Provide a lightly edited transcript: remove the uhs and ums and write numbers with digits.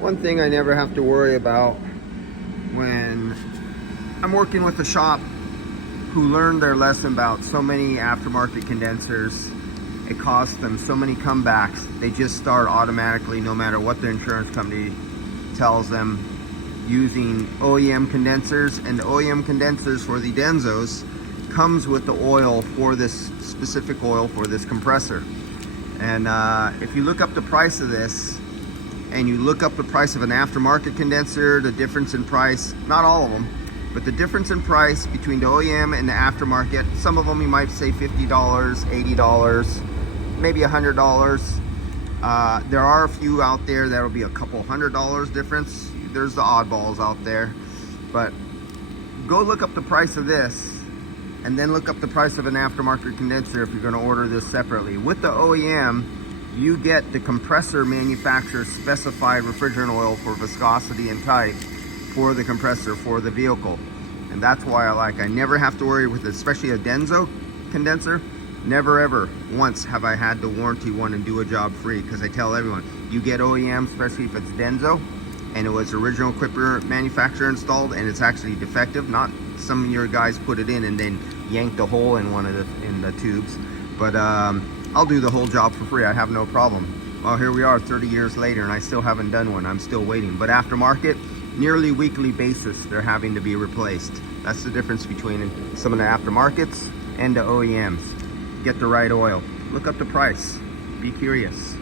One thing I never have to worry about when I'm working with a shop who learned their lesson about so many aftermarket condensers, it costs them so many comebacks, they just start automatically, no matter what the insurance company tells them, using OEM condensers. And the OEM condensers for the Denzos comes with the oil for this specific oil for this compressor. And if you look up the price of this and you look up the price of an aftermarket condenser, the difference in price, not all of them, but the difference in price between the OEM and the aftermarket, some of them you might say $50, $80, maybe $100. There are a few out there that'll be a couple $100 difference. There's the oddballs out there, but go look up the price of this and then look up the price of an aftermarket condenser if you're going to order this separately. With the OEM, you get the compressor manufacturer specified refrigerant oil for viscosity and type for the compressor for the vehicle. And that's why I never have to worry with it, especially a Denso condenser. Never ever once have I had to warranty one and do a job free, because I tell everyone, you get OEM, especially if it's Denso and it was original equipment manufacturer installed and it's actually defective, not some of your guys put it in and then yanked a hole in one of the tubes. But I'll do the whole job for free. I have no problem. Well, here we are 30 years later and I still haven't done one. I'm still waiting. But aftermarket, nearly weekly basis, they're having to be replaced. That's the difference between some of the aftermarkets and the OEMs. Get the right oil. Look up the price. Be curious.